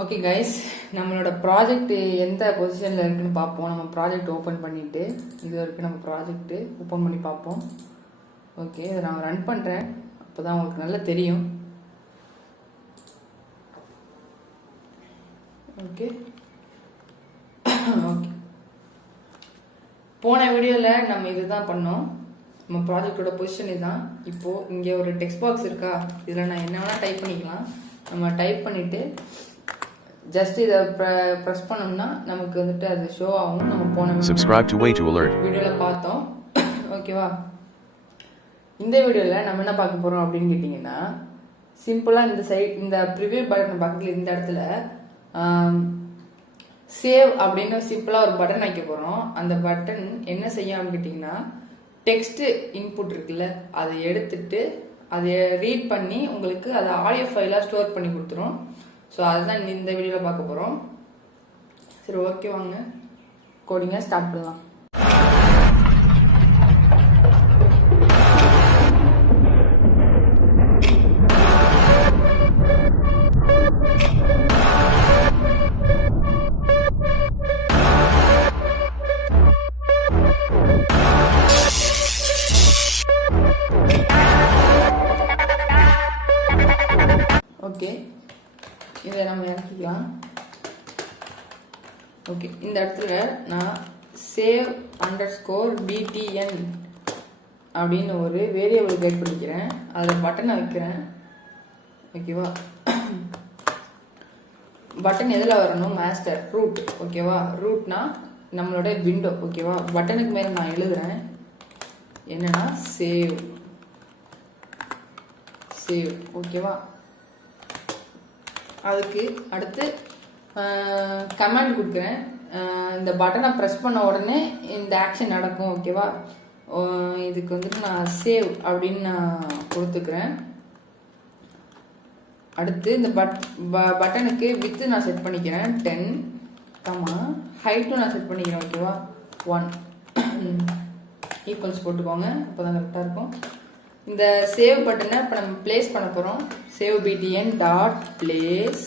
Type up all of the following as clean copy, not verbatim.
Okay guys, நம்மளோட project எந்த பொசிஷனில் இருக்குன்னு பார்ப்போம். நம்ம ப்ராஜெக்ட் ஓப்பன் பண்ணிவிட்டு இது வரைக்கும் நம்ம ப்ராஜெக்ட்டு ஓப்பன் பண்ணி பார்ப்போம். ஓகே, இதை நான் ரன் பண்ணுறேன், அப்போ தான் உங்களுக்கு நல்லா தெரியும். ஓகே ஓகே, போன வீடியோவில் நம்ம இதுதான் பண்ணோம். நம்ம ப்ராஜெக்டோட பொசிஷன் இதுதான். இப்போது இங்கே ஒரு டெக்ஸ்ட் பாக்ஸ் இருக்கா, இதில் நான் என்ன வேணால் டைப் பண்ணிக்கலாம். நம்ம டைப் பண்ணிவிட்டு ஜஸ்ட் இதை ப்ரெஸ் பண்ணோம்னா நமக்கு வந்துட்டு அது ஷோ ஆகும். நம்ம போன வீடியோவில் பார்த்தோம். ஓகேவா, இந்த வீடியோவில் நம்ம என்ன பார்க்க போகிறோம் அப்படின்னு கேட்டிங்கன்னா, சிம்பிளாக இந்த சைட் இந்த ப்ரிவியூ பட்டன் பக்கத்தில் இந்த இடத்துல சேவ் அப்படின்னு சிம்பிளாக ஒரு பட்டன் வைக்க போகிறோம். அந்த பட்டன் என்ன செய்யும் அப்படின்னு கேட்டிங்கன்னா, டெக்ஸ்ட் இன்புட் இருக்குல்ல, அதை எடுத்துட்டு அதை ரீட் பண்ணி உங்களுக்கு அதை ஆடியோ ஃபைலாக ஸ்டோர் பண்ணி கொடுத்துரும். ஸோ அதுதான் இந்த வீடியோவில் பார்க்க போகிறோம். சரி, ஓகே, வாங்க கோடிங்கை ஸ்டார்ட் பண்ணலாம். ஓகே, இதை நம்ம இறக்கிக்கலாம். ஓகே, இந்த இடத்துல நான் சேவ் _btn அப்படின்னு ஒரு வேரியபிள் கிரியேட் பண்ணிக்கிறேன். அதில் பட்டனை வைக்கிறேன். ஓகேவா, பட்டன் எதில் வரணும், மாஸ்டர் ரூட். ஓகேவா, ரூட்னா நம்மளோட விண்டோ. ஓகேவா, பட்டனுக்கு மேலே நான் எழுதுறேன் என்னன்னா சேவ். ஓகேவா, அதுக்கு அடுத்து கமாண்ட் கொடுக்குறேன். இந்த பட்டனை ப்ரெஸ் பண்ண உடனே இந்த ஆக்ஷன் நடக்கும். ஓகேவா, இதுக்கு வந்துட்டு நான் சேவ் அப்படின்னு நான் கொடுத்துக்கிறேன். அடுத்து இந்த பட்டனுக்கு வித்து நான் செட் பண்ணிக்கிறேன் 10, ஹைட்டும் நான் செட் பண்ணிக்கிறேன். ஓகேவா, 1 ஈக்குவல்ஸ் போட்டுக்கோங்க, அப்போ தான் கரெக்டாக இருக்கும். இந்த சேவ் பட்டனை இப்போ நம்ம பிளேஸ் பண்ண போகிறோம். Save btn dot place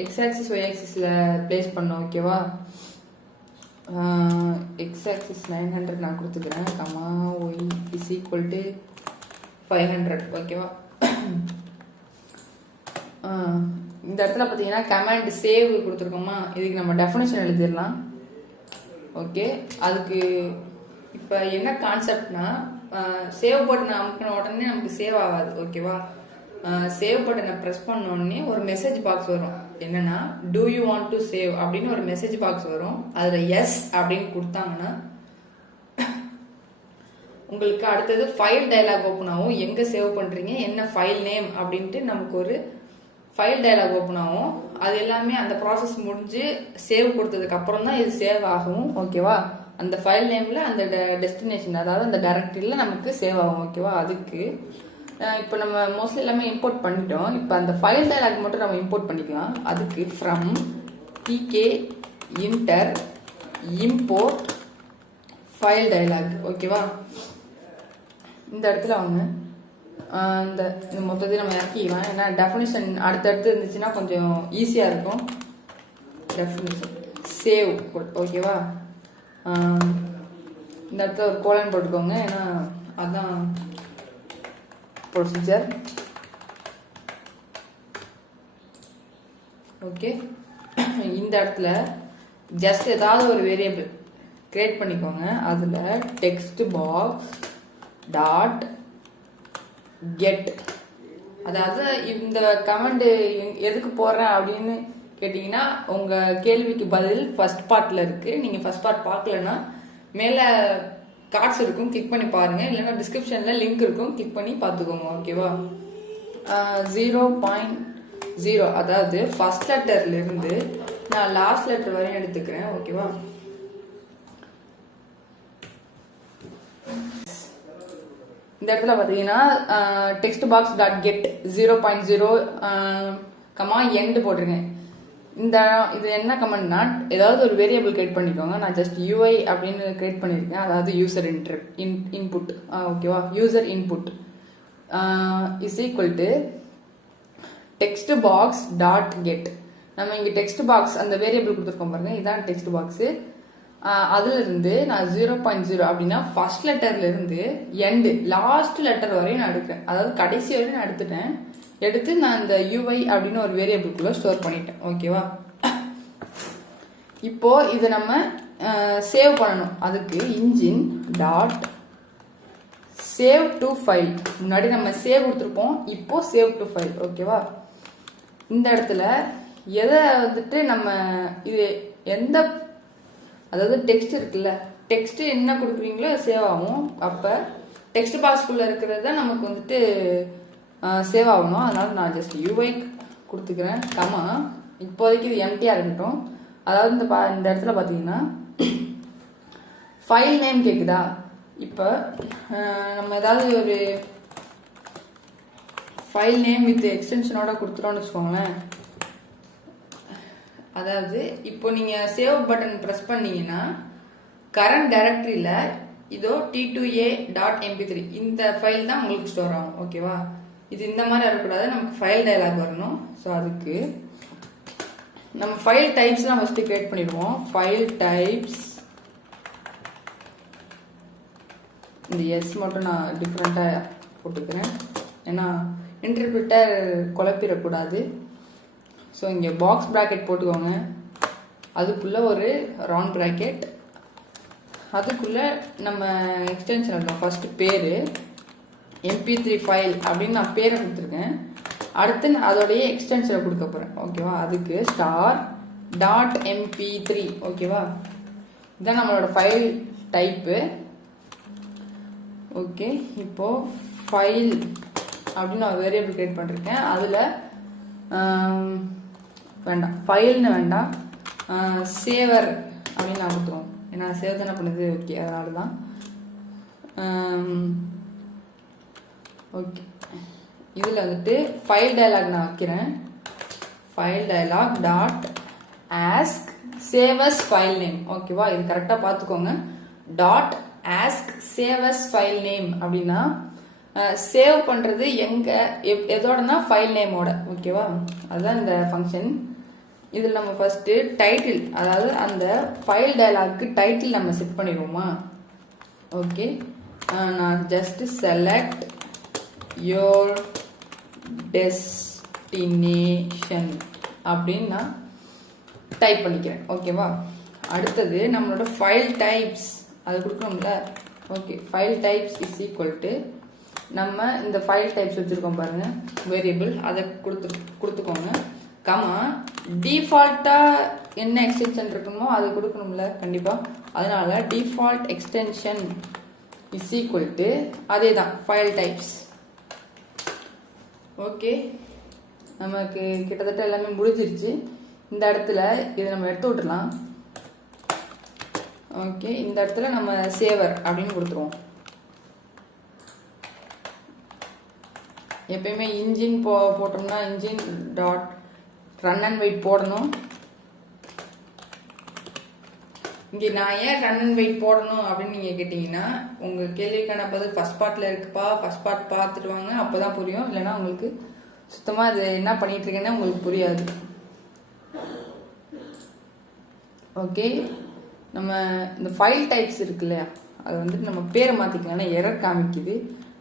x axis y ஆக்சிஸில் பிளேஸ் பண்ணோம். ஓகேவா, எக்ஸ் ஆக்சிஸ் 900 நான் கொடுத்துக்கிறேன், ஒய் இஸ் ஈக்குவல் டு 500. ஓகேவா, இந்த இடத்துல பார்த்தீங்கன்னா கமாண்ட் சேவ் கொடுத்துருக்கோமா, இதுக்கு நம்ம டெஃபினேஷன் எழுதிடலாம். ஓகே, அதுக்கு இப்போ என்ன கான்செப்ட்னா, சேவ் பட்டனை அமுக்கின உடனே நமக்கு சேவ் ஆகாது. ஓகேவா, சேவ் பட்டனை ப்ரெஸ் பண்ண உடனே ஒரு மெசேஜ் பாக்ஸ் வரும். என்னன்னா do you want to save அப்படின்னு ஒரு மெசேஜ் பாக்ஸ் வரும். அதில் எஸ் அப்படின்னு கொடுத்தாங்கன்னா உங்களுக்கு அடுத்தது ஃபைல் டயலாக் ஓப்பன் ஆகும். எங்கே சேவ் பண்ணுறீங்க, என்ன ஃபைல் நேம் அப்படின்ட்டு நமக்கு ஒரு ஃபைல் டயலாக் ஓப்பன் ஆகும். அது எல்லாமே அந்த ப்ராசஸ் முடிஞ்சு சேவ் கொடுத்ததுக்கு அப்புறம் தான் இது சேவ் ஆகும். ஓகேவா, அந்த ஃபைல் நேமில் அந்த டெஸ்டினேஷன், அதாவது அந்த டைரக்டரியில் நமக்கு சேவ் ஆகும். ஓகேவா, அதுக்கு இப்போ நம்ம மோஸ்ட்லி எல்லாமே இம்போர்ட் பண்ணிட்டோம். இப்போ அந்த ஃபைல் டயலாக் மட்டும் நம்ம இம்போர்ட் பண்ணிக்கலாம். அதுக்கு from tk inter import file dialog. ஓகேவா, இந்த இடத்துல அவங்க இந்த மொத்தத்தையும் நம்ம இறக்கிக்கலாம். ஏன்னா டெஃபினிஷன் அடுத்தடுத்து இருந்துச்சுன்னா கொஞ்சம் ஈஸியாக இருக்கும். Definition save. ஓகேவா, இந்த இடத்துல ஒரு கோலன் போட்டுக்கோங்க, ஏன்னா அதுதான் ப்ரொசீஜர். ஓகே, இந்த இடத்துல ஜஸ்ட் ஏதாவது ஒரு வேரியபிள் கிரியேட் பண்ணிக்கோங்க. அதில் டெக்ஸ்ட் பாக்ஸ் டாட் கெட், அதாவது இந்த கமெண்ட் எதுக்கு போடுறேன் அப்படின்னு கேட்டிங்கன்னா, உங்கள் கேள்விக்கு பதில் ஃபர்ஸ்ட் பார்ட்டில் இருக்குது. நீங்கள் ஃபர்ஸ்ட் பார்ட் பார்க்கலன்னா மேலே கார்ட்ஸ் இருக்கும், கிளிக் பண்ணி பாருங்கள். இல்லைன்னா டிஸ்கிரிப்ஷனில் லிங்க் இருக்கும், கிளிக் பண்ணி பார்த்துக்கோங்க. ஓகேவா, 0.0 அதாவது ஃபர்ஸ்ட் லெட்டர்லேருந்து நான் லாஸ்ட் லெட்டர் வரையும் எடுத்துக்கிறேன். ஓகேவா, இந்த இடத்துல பார்த்தீங்கன்னா text box dot get 0.0 end போட்டிருங்க. இது என்ன கமெண்ட்னா, ஏதாவது ஒரு வேரியபிள் கிரியேட் பண்ணிக்கோங்க. நான் ஜஸ்ட் யூஐ அப்படின்னு கிரியேட் பண்ணியிருக்கேன், அதாவது யூசர் இன்புட். ஓகேவா, user input is equal to text box dot get. நம்ம இங்கே டெக்ஸ்ட் பாக்ஸ் அந்த வேரியபிள் கொடுத்துருக்கோம் பாருங்க, இதான் டெக்ஸ்ட் பாக்ஸு. அதுல இருந்து நான் 0.0 அப்படின்னா ஃபர்ஸ்ட் லெட்டர்ல இருந்து எண்டு லாஸ்ட் லெட்டர் வரையும் நான் எடுக்கிறேன். அதாவது கடைசி வரையும் நான் எடுத்துட்டேன். எடுத்து நான் இந்த ui அப்படின்னு ஒரு வேரியபிள்குள்ள ஸ்டோர் பண்ணிட்டேன். ஓகேவா? இப்போ இதை நம்ம சேவ் பண்ணணும். அதுக்கு engine dot save to file. முன்னாடி நம்ம சேவ் கொடுத்துருப்போம், இப்போ சேவ் டு ஃபைல். ஓகேவா? இந்த இடத்துல எதை வந்துட்டு நம்ம இது எந்த, அதாவது டெக்ஸ்ட் இருக்குல்ல, டெக்ஸ்ட் என்ன கொடுக்குறீங்களோ சேவ் ஆகும். அப்போ டெக்ஸ்ட் பாக்ஸ்குள்ள இருக்கிறது தான் நமக்கு வந்துட்டு சேவ் ஆகணும். அதனால நான் ஜஸ்ட் ui கொடுத்துக்கிறேன். கமா இப்போதைக்கு இது எம்டியாக இருக்கட்டும். அதாவது இந்த இடத்துல பார்த்தீங்கன்னா ஃபைல் நேம் கேட்குதா? இப்போ நம்ம ஏதாவது ஒரு ஃபைல் நேம் வித் எக்ஸ்டென்ஷனோட கொடுத்துட்டோம்னு வச்சுக்கோங்களேன். அதாவது இப்போ நீங்கள் சேவ் பட்டன் ப்ரெஸ் பண்ணீங்கன்னா கரண்ட் டைரக்டரியில் இதோ t2a.mp3 இந்த ஃபைல் தான் உங்களுக்கு ஸ்டோர் ஆகும். ஓகேவா? இது இந்த மாதிரி வரக்கூடாது, நமக்கு ஃபைல் டயலாக் வரணும். ஸோ அதுக்கு நம்ம ஃபைல் டைப்ஸ்லாம் ஃபஸ்ட்டு கிரியேட் பண்ணிடுவோம். ஃபைல் டைப்ஸ், இந்த எஸ் மட்டும் நான் டிஃப்ரெண்ட்டாக போட்டுக்கிறேன், ஏன்னா இன்டர்பிரிட்டர் குழப்பிடக்கூடாது. ஸோ இங்கே பாக்ஸ் ப்ராக்கெட் போட்டுக்கோங்க, அதுக்குள்ளே ஒரு ரவுண்ட் ப்ராக்கெட், அதுக்குள்ளே நம்ம எக்ஸ்டென்ஷன் இருக்கும். ஃபஸ்ட்டு பேர் mp3 ஃபைல் அப்படின்னு நான் பேரை கொடுத்துருக்கேன். அடுத்து நான் அதோடைய எக்ஸ்டென்ஷனை கொடுக்க போகிறேன். ஓகேவா? அதுக்கு ஸ்டார் டாட் mp3. ஓகேவா? இதுதான் நம்மளோட ஃபைல் டைப்பு. ஓகே, இப்போது ஃபைல் அப்படின்னு நான் வேரியபிள் கிரியேட் பண்ணிருக்கேன். அதில் வேண்டாம், ஃபைல்னு வேண்டாம், சேவர் அப்படின்னு நான் கொடுத்துருவோம். ஏன்னா சேவ் தானே பண்ணுது. ஓகே, அதனால தான். ஓகே, இதில் வந்துட்டு ஃபைல் டயலாக் நான் வைக்கிறேன். File dialog dot ask save as file name. ஓகேவா? இது கரெக்டாக பார்த்துக்கோங்க. Dot ask save as file name அப்படின்னா சேவ் பண்ணுறது எங்கே எதோடனா ஃபைல் நேமோட. ஓகேவா? அதுதான் இந்த ஃபங்க்ஷன். இதில் நம்ம ஃபஸ்ட்டு டைட்டில், அதாவது அந்த ஃபைல் டயலாக்கு டைட்டில் நம்ம செட் பண்ணிடுவோமா? ஓகே, நான் ஜஸ்ட் செலக்ட் யோர் டெஸ்டினேஷன் அப்படின்னு நான் டைப் பண்ணிக்கிறேன். ஓகேவா? அடுத்தது நம்மளோட ஃபைல் டைப்ஸ் அது கொடுக்கணும்ல. Okay, file types is equal to நம்ம இந்த ஃபைல் டைப்ஸ் வச்சுருக்கோம் பாருங்க, வேரியபிள், அதை கொடுத்துக்கோங்க. கமா டிஃபால்ட்டாக என்ன எக்ஸ்டென்ஷன் இருக்கணுமோ அது கொடுக்கணும்ல கண்டிப்பாக. அதனால default extension is equal to அதே தான் ஃபைல் டைப்ஸ். ஓகே, நமக்கு கிட்டத்தட்ட எல்லாமே முடிஞ்சிருச்சு. இந்த இடத்துல இதை நம்ம எடுத்து விட்டுலாம். ஓகே, இந்த இடத்துல நம்ம சேவர் அப்படின்னு கொடுத்துருவோம். எப்பயுமே இன்ஜின் போட்டோம்னா engine dot run and wait போடணும். இங்கே நான் ஏன் ரன் அண்ட் வெயிட் போடணும் அப்படின்னு நீங்கள் கேட்டிங்கன்னா, உங்கள் கேள்விக்கான பதில் ஃபஸ்ட் பார்ட்டில் இருக்குப்பா, ஃபஸ்ட் பார்ட் பார்த்துட்டு வாங்க, அப்போ தான் புரியும். இல்லைன்னா உங்களுக்கு சுத்தமாக இது என்ன பண்ணிட்டு இருக்கேன்னா உங்களுக்கு புரியாது. ஓகே, நம்ம இந்த ஃபைல் டைப்ஸ் இருக்கு இல்லையா, அது வந்துட்டு நம்ம பேரை மாற்றிக்கலாம்னா எரர் காமிக்குது.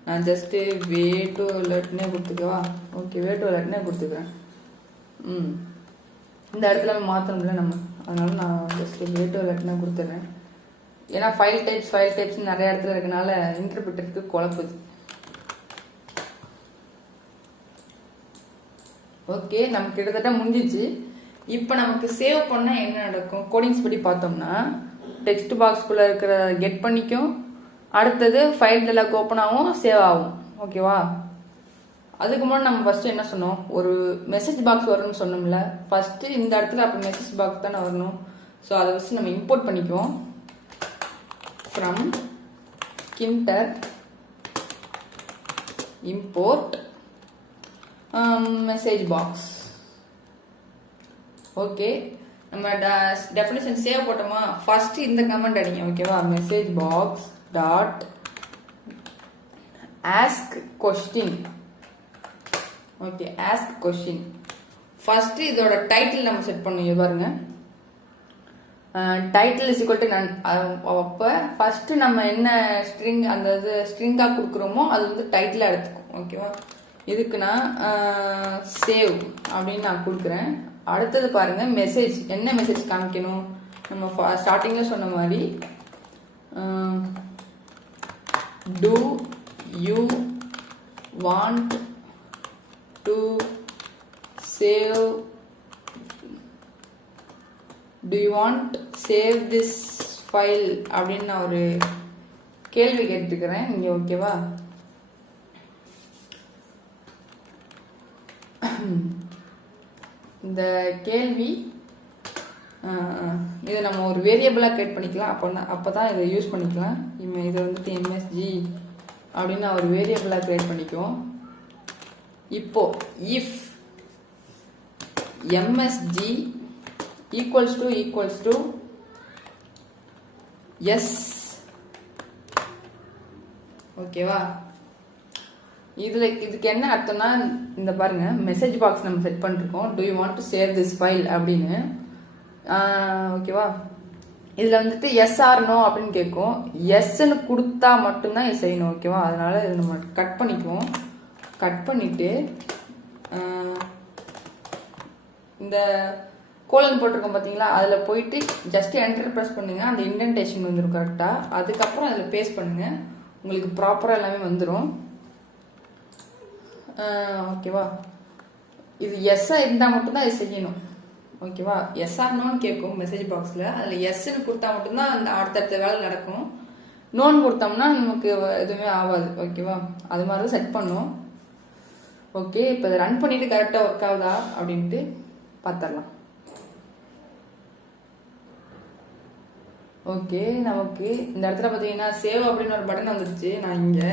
நான் ஜஸ்ட்டு வே டு அலர்ட்னே கொடுத்துக்கவா? ஓகே, வே டு அலர்ட்னே கொடுத்துக்கிறேன். இந்த இடத்துல மாற்றணும்ல நம்ம, அதனால நான் ஜஸ்ட்டு வே டு அலர்ட்னே கொடுத்துட்றேன். ஏன்னா ஃபைல் டைப்ஸ் நிறைய இடத்துல இருக்கனால இன்டர்பிரிட்டருக்கு குழப்புது. ஓகே, நமக்கு கிட்டத்தட்ட முடிஞ்சிச்சு. இப்போ நமக்கு சேவ் பண்ணால் என்ன நடக்கும்? கோடிங்ஸ் படி பார்த்தோம்னா டெக்ஸ்ட் பாக்ஸ்குள்ளே இருக்கிற கெட் பண்ணிக்கும், அடுத்தது ஃபைல் டயலாக் ஓப்பன் ஆகும், சேவ் ஆகும். ஓகேவா? அதுக்கு முன்னாடி நம்ம ஃபஸ்ட்டு என்ன சொன்னோம், ஒரு மெசேஜ் பாக்ஸ் வரும்னு சொன்னோம்ல. ஃபஸ்ட்டு இந்த இடத்துல அப்போ மெசேஜ் பாக்ஸ் தானே வரணும். ஸோ அதை வச்சு நம்ம இம்போர்ட் பண்ணிக்குவோம். From tkinter import message box. Okay, நம்ம டெஃபினிஷன் சேவ் போட்டோமா? ஃபர்ஸ்ட் இந்த கமெண்ட் அடிங்க. ஓகேவா? Message box dot ask question. Okay, ask question. First இதோட டைட்டில் நம்ம செட் பண்ணுங்க. பாருங்க, title is equal to none. அப்போ ஃபர்ஸ்ட் நம்ம என்ன ஸ்ட்ரிங் அந்த இது ஸ்ட்ரிங்காக கொடுக்குறோமோ அது வந்து டைட்டிலாக எடுத்துக்கும். ஓகேவா, இதுக்கு நான் சேவ் அப்படின்னு நான் கொடுக்குறேன். அடுத்தது பாருங்க, மெசேஜ். என்ன மெசேஜ் காமிக்கணும்? நம்ம ஸ்டார்டிங்கில் சொன்ன மாதிரி do you want to save this file அப்படின்னு நான் ஒரு கேள்வி கேட்டுக்கிறேன் இங்க. ஓகேவா, இந்த கேள்வி இதை நம்ம ஒரு வேரியபிளாக கிரியேட் பண்ணிக்கலாம். அப்போ தான் இதை யூஸ் பண்ணிக்கலாம். இதை வந்துட்டு எம்எஸ்ஜி அப்படின்னு நான் ஒரு வேரியபிளாக கிரியேட் பண்ணிக்குவோம். இப்போ if MSG equals to yes. ஓகேவா, இதுக்கு என்ன அர்த்தம்னா, இந்த பாருங்க, மெசேஜ் பாக்ஸ் நம்ம செட் பண்ணிருக்கோம். Do you want to save this file அப்படின்னு. ஓகேவா, இதுல வந்துட்டு எஸ் ஆர் நோ அப்படின்னு கேட்கும். எஸ்ன்னு கொடுத்தா மட்டும்தான் இது செய்யணும். ஓகேவா, அதனால இது நம்ம கட் பண்ணிக்குவோம். கட் பண்ணிட்டு இந்த கோலன் போட்டிருக்கோம் பார்த்தீங்களா, அதில் போயிட்டு ஜஸ்ட் என்டர் ப்ரெஸ் பண்ணுங்க. அந்த இன்டென்டேஷன் வந்துடும் கரெக்டாக. அதுக்கப்புறம் அதில் பேஸ்ட் பண்ணுங்க, உங்களுக்கு ப்ராப்பராக எல்லாமே வந்துடும். ஓகேவா, இது எஸ்ஸா இருந்தால் மட்டும்தான் இது செய்யணும். ஓகேவா, எஸ் ஆர் நோன்னு கேட்கும் மெசேஜ் பாக்ஸில். அதில் எஸ்ன்னு கொடுத்தா மட்டும்தான் அந்த அடுத்தடுத்த வேலை நடக்கும். நோன் கொடுத்தோம்னா நமக்கு எதுவுமே ஆகாது. ஓகேவா, அது மாதிரி தான் செட் பண்ணும். ஓகே, இப்போ இதை ரன் பண்ணிட்டு கரெக்டாக ஒர்க் ஆகுதா அப்படின்ட்டு பார்த்துடலாம். ஓகே, நமக்கு இந்த இடத்துல பார்த்தீங்கன்னா சேவ் அப்படின்னு ஒரு பட்டன் வந்துருச்சு. நான் இங்கே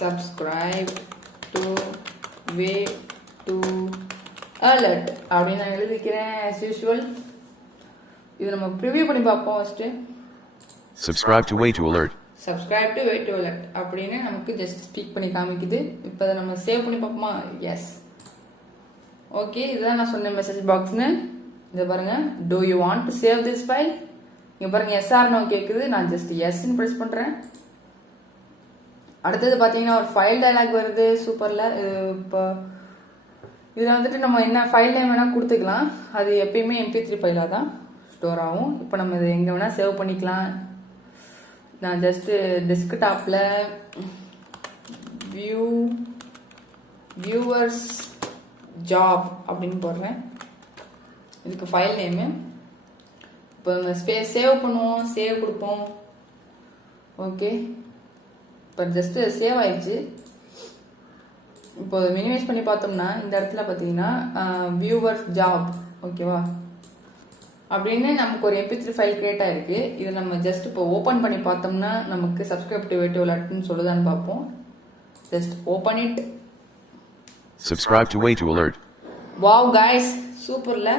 subscribe to way to alert அப்படின்னு நான் எழுதிக்கிறேன் as usual. இது நம்ம ப்ரிவியூ பண்ணி பார்ப்போம். First subscribe to way to alert அப்படின்னு நமக்கு ஜஸ்ட் ஸ்பீக் பண்ணி காமிக்குது. இப்போ அதை நம்ம சேவ் பண்ணி பார்ப்போமா? எஸ். ஓகே, இதுதான் நான் சொன்ன மெசேஜ் பாக்ஸ்னு. இதை பாருங்க, do you want to save this file? இங்கே பாருங்க, எஸ் ஆர் நோ கேட்குது. நான் ஜஸ்ட் எஸ்ன்னு ப்ரெஸ் பண்ணுறேன். அடுத்தது பார்த்தீங்கன்னா ஒரு ஃபைல் டயலாக் வருது. சூப்பரில். இப்போ இதில் வந்துட்டு நம்ம என்ன ஃபைல் நேம் வேணால் கொடுத்துக்கலாம். அது எப்பயுமே MP3 ஃபைலாக தான் ஸ்டோர் ஆகும். இப்போ நம்ம இதை எங்கே வேணால் சேவ் பண்ணிக்கலாம். நான் ஜஸ்ட்டு டெஸ்க்டாப்பில் வியூவர்ஸ் ஜாப் அப்படின்னு போடுறேன். இதுக்கு ஃபைல் நேமு. இப்போ நம்ம சேவ் பண்ணுவோம், சேவ் கொடுப்போம். ஓகே, இப்போ ஜஸ்ட்டு சேவ் ஆயிடுச்சு. இப்போ மினிமைஸ் பண்ணி பார்த்தோம்னா இந்த இடத்துல பார்த்தீங்கன்னா வியூவர்ஸ் ஜாப். ஓகேவா, அப்படின்னு நமக்கு ஒரு MP3 ஃபைல் கிரியேட் ஆயிருக்கு. இதை நம்ம ஜஸ்ட் இப்போ ஓப்பன் பண்ணி பார்த்தோம்னா நமக்கு சப்ஸ்கிரைப் டு வே டு அலர்ட்னு சொல்லுதான்னு பார்ப்போம். Just open it. subscribe to way to alert. Wow guys, சூப்பர்ல.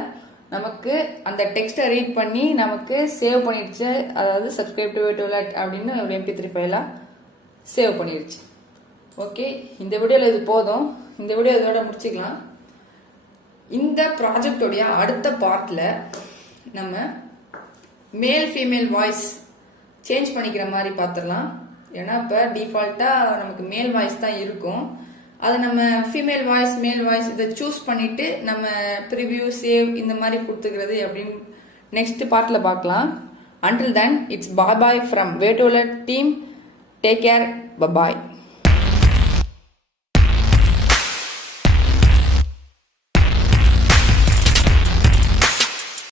நமக்கு அந்த டெக்ஸ்ட்டை ரீட் பண்ணி நமக்கு சேவ் பண்ணிடுச்சு. அதாவது subscribe to way to alert அப்படின்னு ஒரு MP3 ஃபைலாக சேவ் பண்ணிடுச்சு. ஓகே, இந்த வீடியோவில் இது போதும். இந்த வீடியோ இதோட முடிச்சுக்கலாம். இந்த ப்ராஜெக்டோடைய அடுத்த பார்ட்டில் நம்ம மேல் ஃபீமேல் வாய்ஸ் சேஞ்ச் பண்ணிக்கிற மாதிரி பார்த்துடலாம். ஏன்னா இப்போ டிஃபால்ட்டாக நமக்கு மேல் வாய்ஸ் தான் இருக்கும். அதை நம்ம ஃபீமேல் வாய்ஸ் மேல் வாய்ஸ் இதை சூஸ் பண்ணிவிட்டு நம்ம ப்ரிவியூ சேவ் இந்த மாதிரி கொடுத்துக்கிறது அப்படின்னு நெக்ஸ்ட் பார்ட்டில் பார்க்கலாம். Until then, it's bye bye from Way to Alert team. Take care. Bye bye.